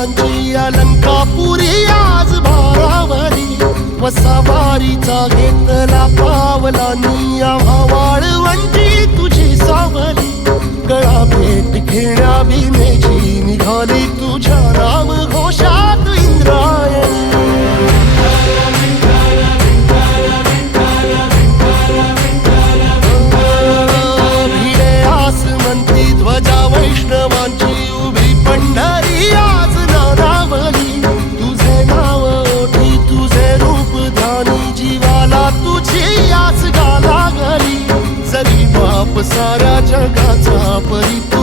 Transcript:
मंगळांची अलंकापुरी आज भारावली वसावारीचा घेतला पावलांनी आम्हा वाळवंटी तुझी सावली गळा भेट घेण्या भीमेची निघाली तुझ्या राम घोषात इंद्रायणी ध्वजा वैष्णवांची उभी पंढरी आज नारावली तुझे नाव ओठी तुझे रूप ध्यानी जीवाला तुझी आस गा लागली जरी बाप साऱ्या जगाचा परिपूर्ण